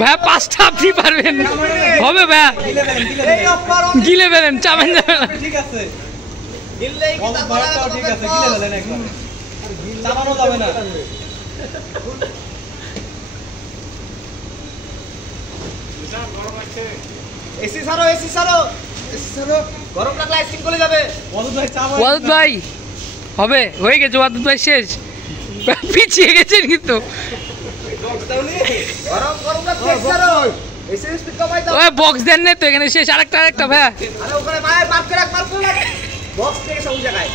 ভাই 5টা আপনি পারবেন হবে ভাই গিলে ফেলেন চাবেন যাবে না ঠিক আছে গিললেই কি তারপর ঠিক আছে গিলে ফেলেন একবার চাবানো যাবে না এসি ছাড়ো গরম লাগলে আইসক্রিম গলে যাবে ওয়াদুদ ভাই হবে হয়ে গেছে ওয়াদুদ ভাই শেষ পিছিয়ে গেছেন কিন্তু গরম লাগলে ছাড়ো এসি স্পিড কমাই দাও ওই বক্স দেন না তো এখানে শেষ আরেকটা ভাই আরে ওখানে ভাই মার করে বক্স থেকে সব জায়গায়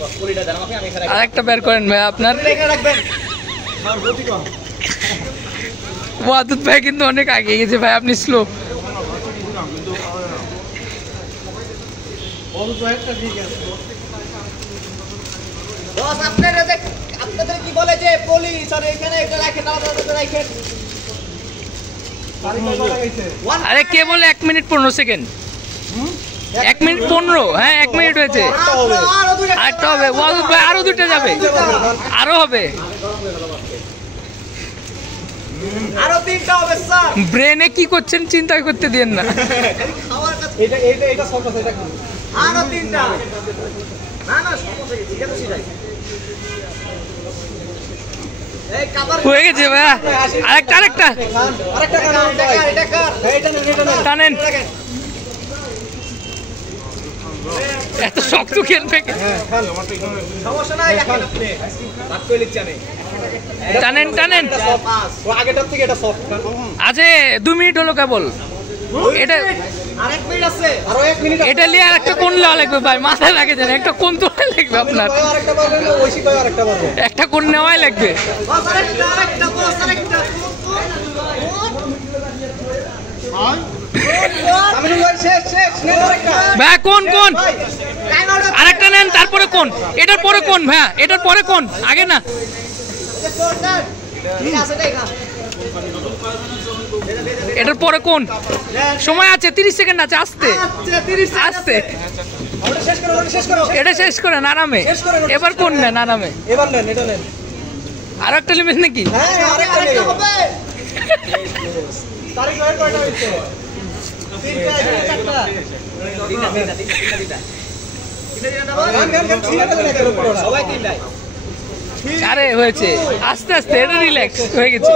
বক্সগুলিটা দেন আমাকে আমি এখানে আরেকটা বের করেন ভাই আপনার এখানে রাখবেন আর গতি কম ওয়াদুদ ভাই কিন্তু অনেক আগে গেছে ভাই আপনি স্লো বস আপনাদের কি বলে যে পুলিশ আর এখানে একটা রাখেন আলাদা রাখেন আরে কে বলে 1 মিনিট 15 সেকেন্ড 1 মিনিট 15 হ্যাঁ 1 মিনিট হয়েছে আরেকটা হবে ওয়াদুদ ভাই আরো দুটো যাবে আরো হবে আরো 3টা হবে স্যার ব্রেনে কি করছেন চিন্তা করতে দেন না খাওয়ার কাছে এটা সব কথা এটা আরো 3টা না সমস্যা কি এটা তো সিধাই এই কভার হয়ে গেছে ভাই আরেকটা আরেকটা এটা কার টানেন এত শক্ত খেলবে সমস্যা নাই রাখেন আপনি বাদ করে লিখছি আমি টানেন ও আগেটার থেকে এটা সফট আছে 2 মিনিট হলো কেবল এটা আরেক মিনিট আছে আরো 1 মিনিট এটা নিয়ে আরেকটা কোন লেওয়া লাগবে ভাই মাথায় লাগে জানেন একটা কোন তোলা লাগবে আপনার আরেকটা পাবেন ওইসি কয় আরেকটা পাবেন একটা কোন নেওয়াই লাগবে বস আরেকটা বস আরেকটা আমিনুল ভাই শেষ নেন আরেকটা ভাই কোন টাইম আউট আরেকটা নেন তারপরে কোন এটার পরে কোন ভাই এটার পরে কোন আগে না এটার পরে কোন সময় আছে 30 সেকেন্ড আছে আস্তে আস্তে এটা শেষ করেন আরামে এবার কোন নেন আরামে এবার নেন এটা নেন আর একটা লিমিট নাকি হ্যাঁ আরেকটা নেন তারিখ ভাই কয়টা হইছে 3টা 4টা সবাই 3টাই আরে হয়েছে আস্তে আস্তে এটা রিল্যাক্স হয়ে গেছে